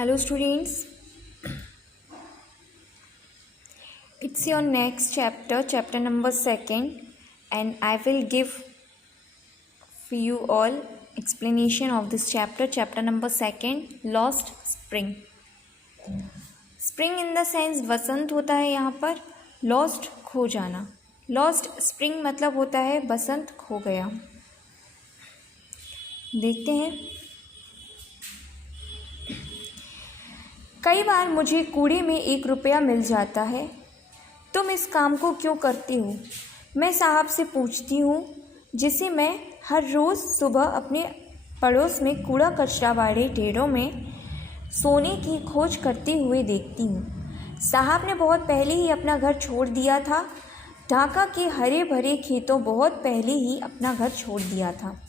Hello students, it's your next chapter number 2, and I will give for you all explanation of this chapter number 2, Lost Spring. Spring in the sense बसंत होता है यहाँ पर, lost खो जाना, lost spring मतलब होता है बसंत खो गया। देखते हैं। कई बार मुझे कूड़े में 1 रुपया मिल जाता है। तुम इस काम को क्यों करती हो? मैं साहब से पूछती हूँ, जिसे मैं हर रोज़ सुबह अपने पड़ोस में कूड़ा कचरा वाले ढेरों में सोने की खोज करते हुए देखती हूँ। साहब ने बहुत पहले ही अपना घर छोड़ दिया था। ढाका के हरे भरे खेतों बहुत पहले ही अपना घर छोड़ दिया था।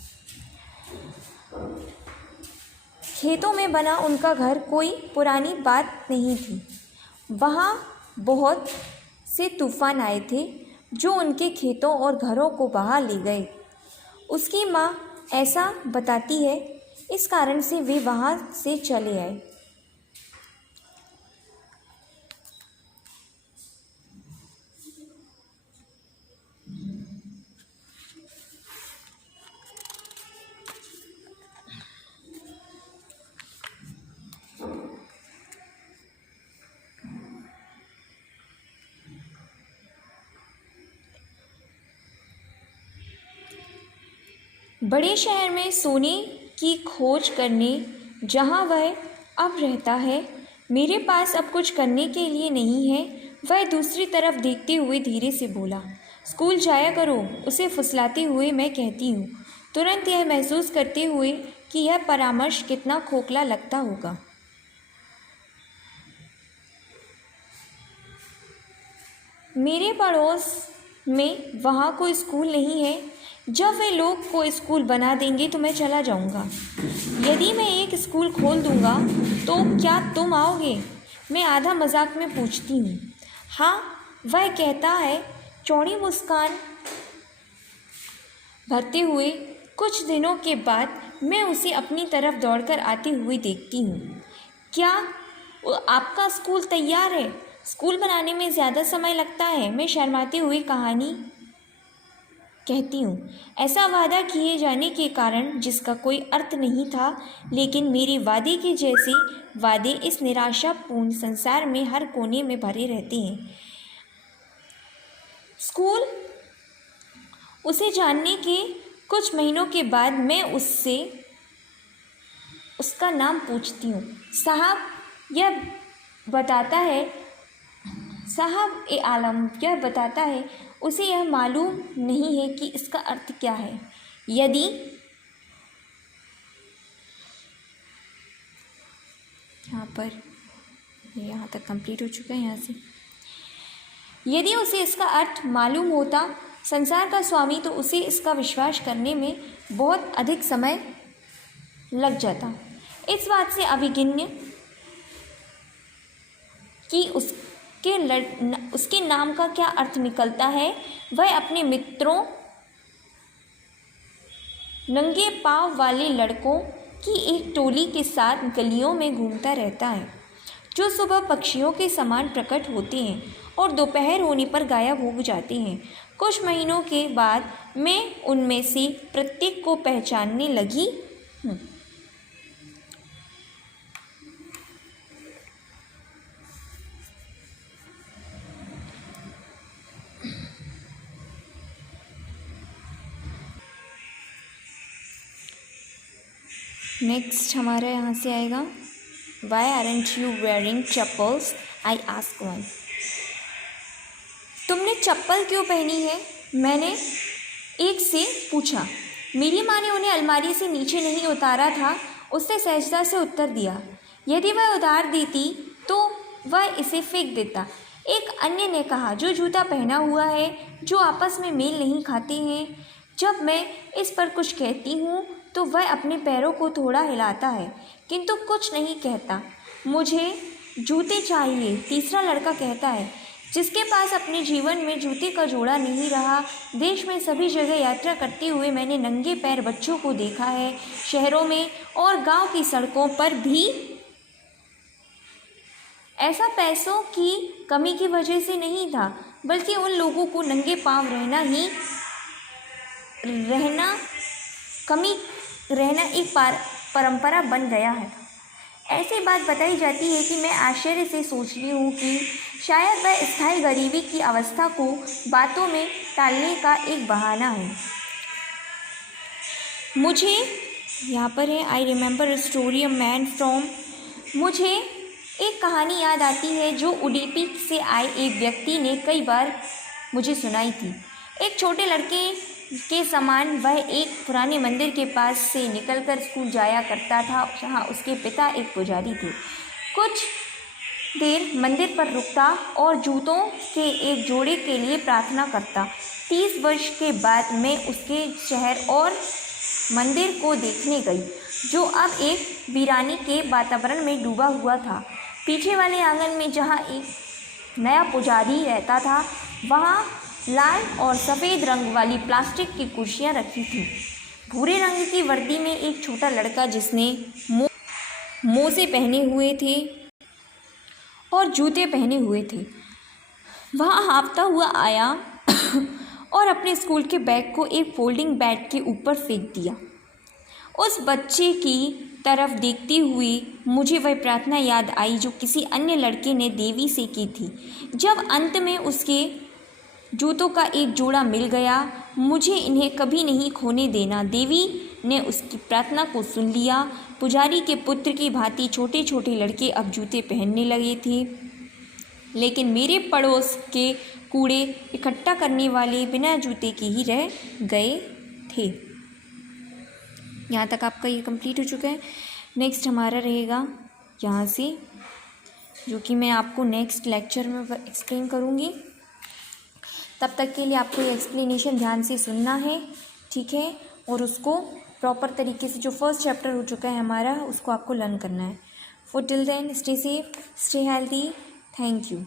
खेतों में बना उनका घर कोई पुरानी बात नहीं थी। वहाँ बहुत से तूफान आए थे जो उनके खेतों और घरों को बहा ले गए। उसकी माँ ऐसा बताती है, इस कारण से वे वहाँ से चले आए। बड़े शहर में सोने की खोज करने जहाँ वह अब रहता है, मेरे पास अब कुछ करने के लिए नहीं है। वह दूसरी तरफ देखते हुए धीरे से बोला, स्कूल जाया करो। उसे फुसलाते हुए मैं कहती हूँ, तुरंत यह महसूस करते हुए कि यह परामर्श कितना खोखला लगता होगा। मेरे पड़ोस में वहाँ कोई स्कूल नहीं है। जब वे लोग कोई स्कूल बना देंगे तो मैं चला जाऊँगा। यदि मैं एक स्कूल खोल दूँगा तो क्या तुम आओगे? मैं आधा मजाक में पूछती हूँ। हाँ, वह कहता है, चौड़ी मुस्कान भरते हुए। कुछ दिनों के बाद मैं उसे अपनी तरफ दौड़कर आते हुए देखती हूँ। क्या आपका स्कूल तैयार है? स्कूल बनाने में ज़्यादा समय लगता है, मैं शर्माते हुए कहानी कहती हूँ। ऐसा वादा किए जाने के कारण जिसका कोई अर्थ नहीं था, लेकिन मेरे वादे के जैसे वादे इस निराशापूर्ण संसार में हर कोने में भरे रहते हैं। स्कूल उसे जानने के कुछ महीनों के बाद मैं उससे उसका नाम पूछती हूँ। साहब ए आलम यह बताता है, उसे यह मालूम नहीं है कि इसका अर्थ क्या है। यदि यहाँ तक कंप्लीट हो चुका है। यहाँ से यदि उसे इसका अर्थ मालूम होता संसार का स्वामी, तो उसे इसका विश्वास करने में बहुत अधिक समय लग जाता। इस बात से अभिज्ञ कि उसके नाम का क्या अर्थ निकलता है, वह अपने मित्रों नंगे पाँव वाले लड़कों की एक टोली के साथ गलियों में घूमता रहता है, जो सुबह पक्षियों के समान प्रकट होते हैं और दोपहर होने पर गायब हो जाते हैं। कुछ महीनों के बाद मैं उनमें से प्रत्येक को पहचानने लगी हूँ। नेक्स्ट हमारा यहाँ से आएगा, Why aren't you wearing chappals? I ask one. तुमने चप्पल क्यों पहनी है? मैंने एक से पूछा। मेरी माँ ने उन्हें अलमारी से नीचे नहीं उतारा था, उसने सहजता से उत्तर दिया। यदि वह उतार देती तो वह इसे फेंक देता। एक अन्य ने कहा, जो जूता पहना हुआ है, जो आपस में मेल नहीं खाते हैं। जब मैं इस पर कुछ कहती हूँ तो वह अपने पैरों को थोड़ा हिलाता है, किंतु कुछ नहीं कहता। मुझे जूते चाहिए, तीसरा लड़का कहता है, जिसके पास अपने जीवन में जूते का जोड़ा नहीं रहा। देश में सभी जगह यात्रा करते हुए मैंने नंगे पैर बच्चों को देखा है। शहरों में और गांव की सड़कों पर भी ऐसा पैसों की कमी की वजह से नहीं था, बल्कि उन लोगों को नंगे पांव रहना एक परंपरा बन गया है। ऐसी बात बताई जाती है कि मैं आश्चर्य से सोच रही हूँ कि शायद वह स्थायी गरीबी की अवस्था को बातों में टालने का एक बहाना है। मुझे यहाँ पर है I remember story a man from. मुझे एक कहानी याद आती है जो उडुपी से आए एक व्यक्ति ने कई बार मुझे सुनाई थी। एक छोटे लड़के के समान वह एक पुराने मंदिर के पास से निकलकर स्कूल जाया करता था, जहाँ उसके पिता एक पुजारी थे। कुछ देर मंदिर पर रुकता और जूतों के एक जोड़े के लिए प्रार्थना करता। 30 वर्ष के बाद मैं उसके शहर और मंदिर को देखने गई, जो अब एक वीरानी के वातावरण में डूबा हुआ था। पीछे वाले आंगन में जहाँ एक नया पुजारी रहता था, वहाँ लाल और सफ़ेद रंग वाली प्लास्टिक की कुर्सियाँ रखी थीं। भूरे रंग की वर्दी में एक छोटा लड़का, जिसने मोजे पहने हुए थे और जूते पहने हुए थे, वहाँ हाँफता हुआ आया और अपने स्कूल के बैग को एक फोल्डिंग बेड के ऊपर फेंक दिया। उस बच्चे की तरफ देखती हुई मुझे वह प्रार्थना याद आई जो किसी अन्य लड़के ने देवी से की थी। जब अंत में उसके जूतों का एक जोड़ा मिल गया, मुझे इन्हें कभी नहीं खोने देना। देवी ने उसकी प्रार्थना को सुन लिया। पुजारी के पुत्र की भांति छोटे छोटे लड़के अब जूते पहनने लगे थे, लेकिन मेरे पड़ोस के कूड़े इकट्ठा करने वाले बिना जूते के ही रह गए थे। यहाँ तक आपका ये कंप्लीट हो चुका है। नेक्स्ट हमारा रहेगा यहाँ से, जो कि मैं आपको नेक्स्ट लेक्चर में एक्सप्लेन करूँगी। तब तक के लिए आपको ये एक्सप्लेनेशन ध्यान से सुनना है, ठीक है, और उसको प्रॉपर तरीके से, जो फर्स्ट चैप्टर हो चुका है हमारा, उसको आपको लर्न करना है। For till then, stay safe, stay healthy, thank you.